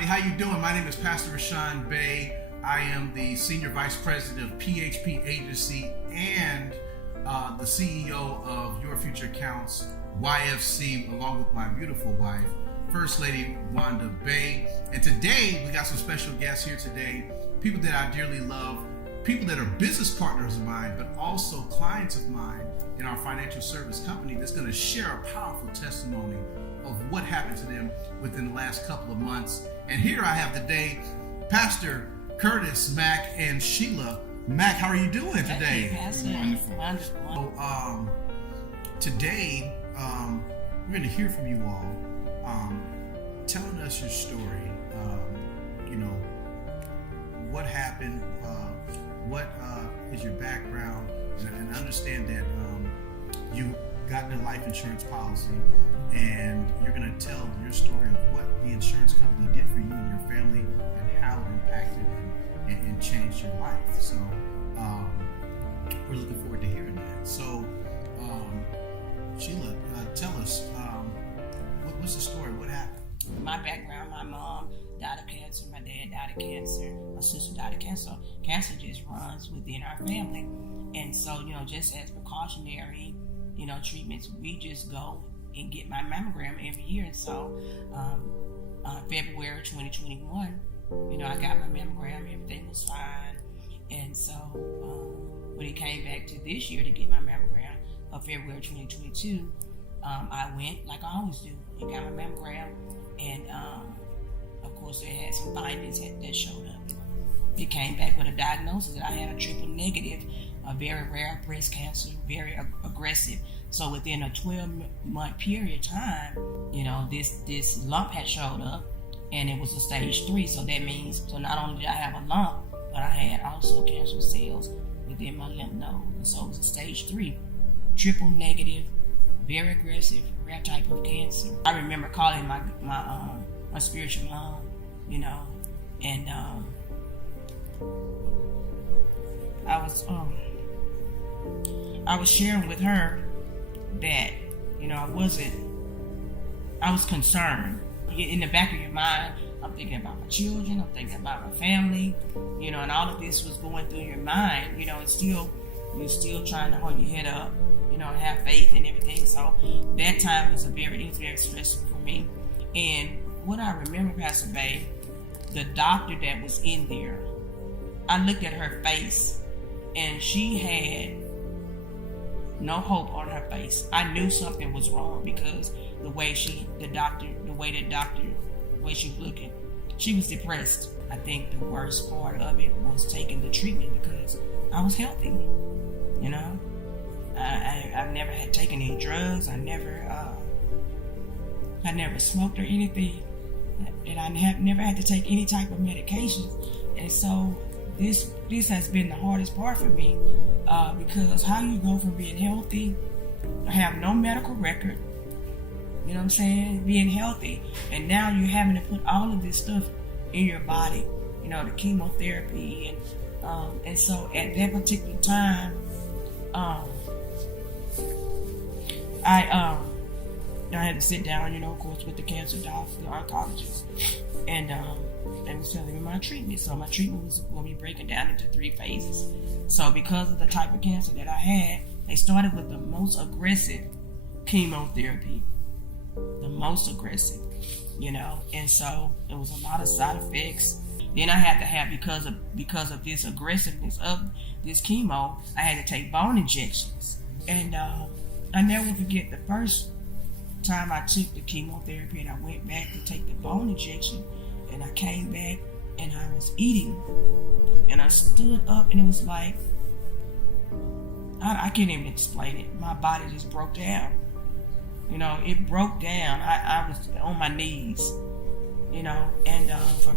everybody. How you doing? My name is Pastor Rashawn Bey. I am the Senior Vice President of PHP Agency and the CEO of Your Future Counts, YFC, along with my beautiful wife, First Lady Wanda Bey. And today, we got some special guests here today, people that I dearly love, people that are business partners of mine, but also clients of mine in our financial service company that's going to share a powerful testimony of what happened to them within the last couple of months. And here I have today Pastor Curtis, Mac, and Sheila. Mac, how are you doing today? Wonderful. So, today, we're going to hear from you all, telling us your story. What happened, what is your background, and I understand that you got a life insurance policy, and you're going to tell your story of what the insurance company did for you and your family and how it impacted and changed your life. So we're looking forward to hearing that. So Sheila, tell us, what's the story? What happened? My background, my mom died of cancer, my dad died of cancer, my sister died of cancer. Cancer just runs within our family. And so, just as precautionary, treatments, we just go and get my mammogram every year. And so, February 2021, I got my mammogram, everything was fine. And so, when it came back to this year to get my mammogram of February 2022, I went like I always do and got my mammogram. And, of course, it had some findings that showed up. It came back with a diagnosis that I had a triple negative, a very rare breast cancer, very aggressive. So within a 12-month period of time, this lump had showed up, and it was a stage 3. So that means, not only did I have a lump, but I had also cancer cells within my lymph node. And so it was a stage 3, triple negative, very aggressive, rare type of cancer. I remember calling my spiritual mom, and I was sharing with her that, I was concerned. In the back of your mind, I'm thinking about my children, I'm thinking about my family, and all of this was going through your mind, and you're still trying to hold your head up, and have faith and everything. So that time was very stressful for me. And what I remember, Pastor Bay, the doctor that was in there, I looked at her face and she had no hope on her face. I knew something was wrong because the way she was looking, she was depressed. I think the worst part of it was taking the treatment because I was healthy, I've never had taken any drugs. I never smoked or anything, and I have never had to take any type of medication. And so this has been the hardest part for me, because how you go from being healthy, have no medical record, being healthy, and now you're having to put all of this stuff in your body, the chemotherapy, and so at that particular time, I had to sit down, of course, with the cancer doctor, the oncologist, and they was telling me my treatment. So my treatment was going to be breaking down into 3 phases. So because of the type of cancer that I had, they started with the most aggressive chemotherapy, and so it was a lot of side effects. Then I had to have, because of this aggressiveness of this chemo, I had to take bone injections. And I never forget the first time I took the chemotherapy and I went back to take the bone injection, and I came back and I was eating, and I stood up and it was like, I can't even explain it. My body just broke down. It broke down. I was on my knees, and for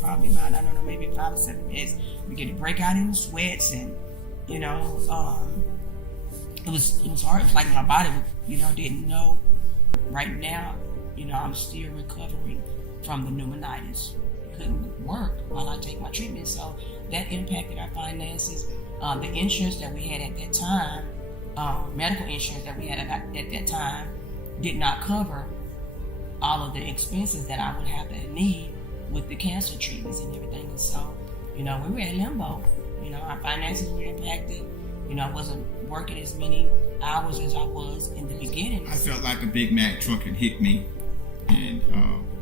probably about, I don't know, maybe 5 or 7 minutes, we get to break out in sweats, and it was hard. It was like my body, didn't know. Right now, I'm still recovering from the pneumonitis. It couldn't work while I take my treatment, so that impacted our finances. The insurance that we had at that time, medical insurance that we had at that time, did not cover all of the expenses that I would have to need with the cancer treatments and everything. And so, we were at limbo. Our finances were impacted. I wasn't working as many hours as I was in the beginning. I felt like a Big Mac truck had hit me, and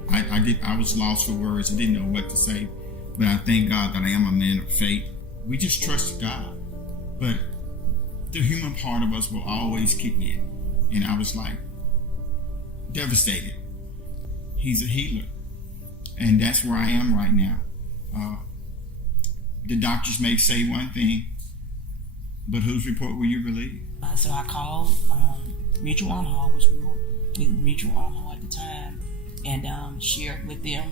I was lost for words. I didn't know what to say, but I thank God that I am a man of faith. We just trust God, but the human part of us will always kick in, and I was like devastated. He's a healer, and that's where I am right now. The doctors may say one thing, but whose report will you believe? So I called Mutual on Hall, which we were with Mutual on Hall at the time, and shared with them,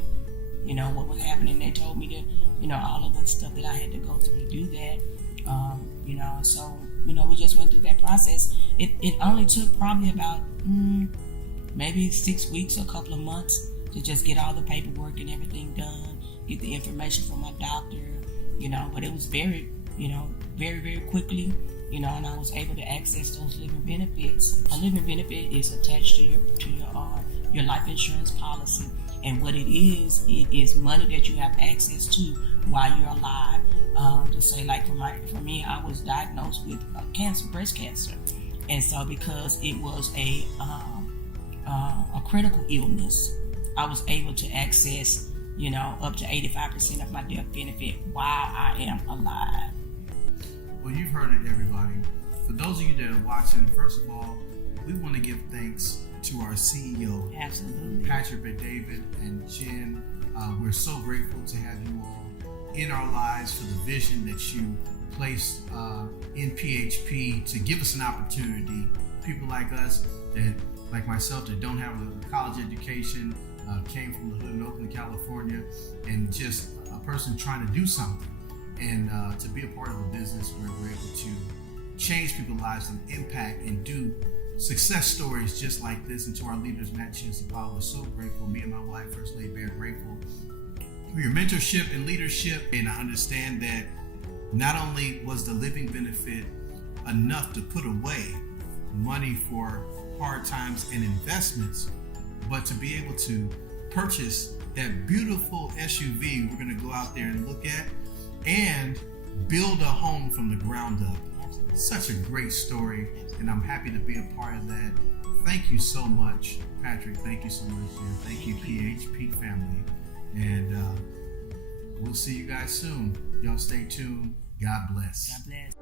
what was happening. They told me to, all of the stuff that I had to go through to do that. So, we just went through that process. It only took probably about maybe 6 weeks, a couple of months to just get all the paperwork and everything done, get the information from my doctor, but it was very, very, very quickly, and I was able to access those living benefits. A living benefit is attached to your life insurance policy, and what it is money that you have access to while you're alive. To say, like for me, I was diagnosed with breast cancer, and so because it was a critical illness, I was able to access, up to 85% of my death benefit while I am alive. Well, you've heard it, everybody. For those of you that are watching, first of all, we want to give thanks to our CEO, Absolutely, Patrick David and Jen. We're so grateful to have you all in our lives for the vision that you placed in PHP to give us an opportunity. People like us, that like myself, that don't have a college education, came from the hood in Oakland, California, and just a person trying to do something. And to be a part of a business where we're able to change people's lives and impact and do success stories just like this. And to our leaders, Matt Chance and Paul, we're so grateful. Me and my wife, First Lady Bear, grateful for your mentorship and leadership. And I understand that not only was the living benefit enough to put away money for hard times and investments, but to be able to purchase that beautiful SUV we're going to go out there and look at and build a home from the ground up. Such a great story, and I'm happy to be a part of that. Thank you so much, Patrick. Thank you so much, Jen. Thank you, PHP family. And we'll see you guys soon. Y'all stay tuned. God bless. God bless.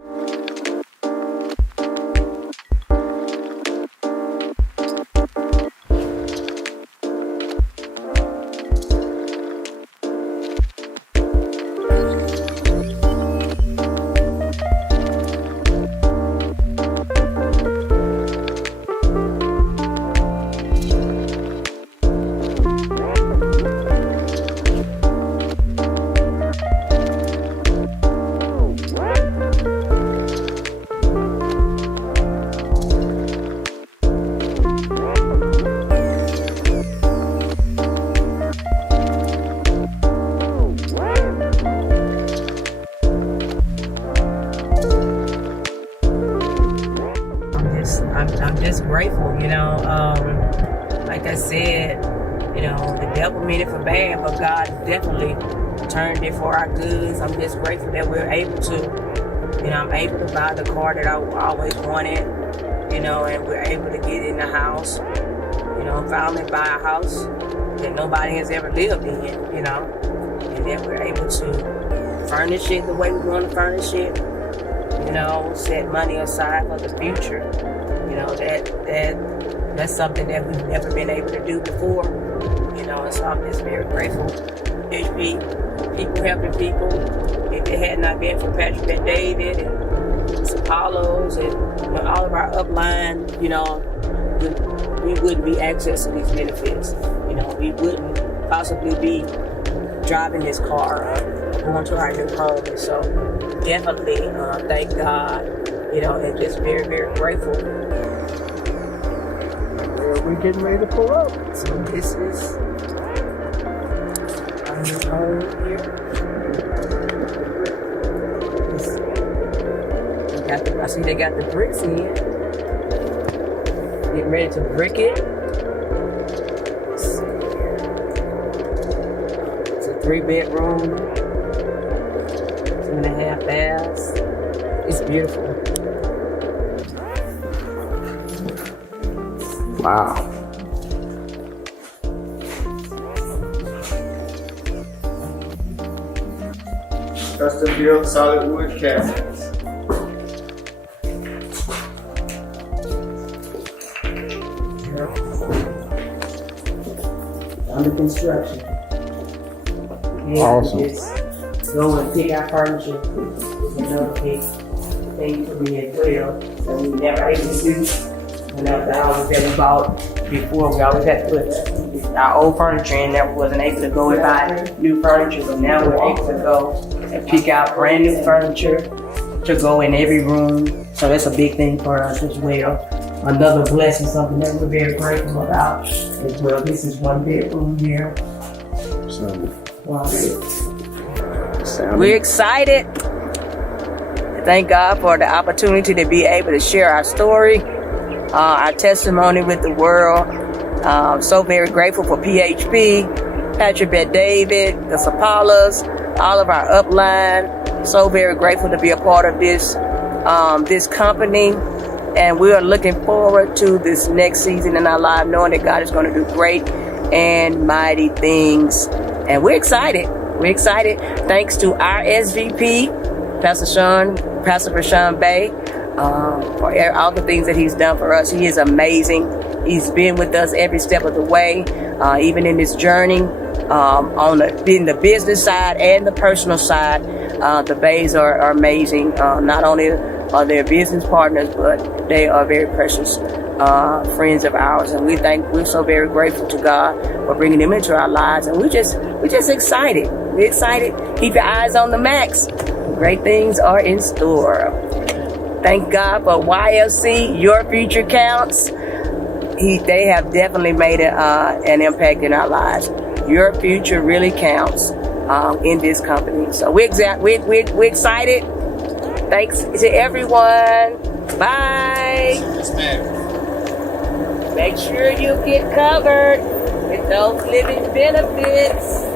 I'm just grateful, like I said, the devil meant it for bad, but God definitely turned it for our goods. I'm just grateful that we're able to, I'm able to buy the car that I always wanted, and we're able to get in the house, finally buy a house that nobody has ever lived in, and that we're able to furnish it the way we want to furnish it, set money aside for the future. That's something that we've never been able to do before, and so I'm just very grateful. HP, people helping people. If it had not been for Patrick and David and Apollos and all of our upline, we wouldn't be accessing these benefits. We wouldn't possibly be driving this car or going to our new home. And so definitely thank God, and just very, very grateful. We're getting ready to pull up. So this is our new home here. I see they got the bricks in. Getting ready to brick it. To 3-bedroom, 2.5 baths. It's beautiful. Wow. Custom built solid wood cabinets. Under construction. Awesome. Just go and pick out furniture. It's another big thing for me as well that we never able to do. And the houses that we bought before, we always had to put our old furniture in there. We wasn't able to go and buy new furniture, but now we're able to go and pick out brand new furniture to go in every room. So that's a big thing for us as well. Another blessing, something that we're very grateful about as well. This is 1 bedroom here. Wow. We're excited. Thank God for the opportunity to be able to share our story, our testimony with the world. So very grateful for PHP, Patrick Bet David, the Sapalas, all of our upline. So very grateful to be a part of this company. And we are looking forward to this next season in our life, knowing that God is going to do great and mighty things. And we're excited. We're excited. Thanks to our SVP, Pastor Rashawn Bay, for all the things that he's done for us. He is amazing. He's been with us every step of the way, even in this journey, in the business side and the personal side. The Bays are amazing. Not only are they business partners, but they are very precious friends of ours, and we're so very grateful to God for bringing them into our lives. And we're just excited. We're excited. Keep your eyes on the max. Great things are in store. Thank God for YFC. Your future counts. They have definitely made an impact in our lives. Your future really counts in this company. So we're excited. Thanks to everyone. Bye. Make sure you get covered with those living benefits.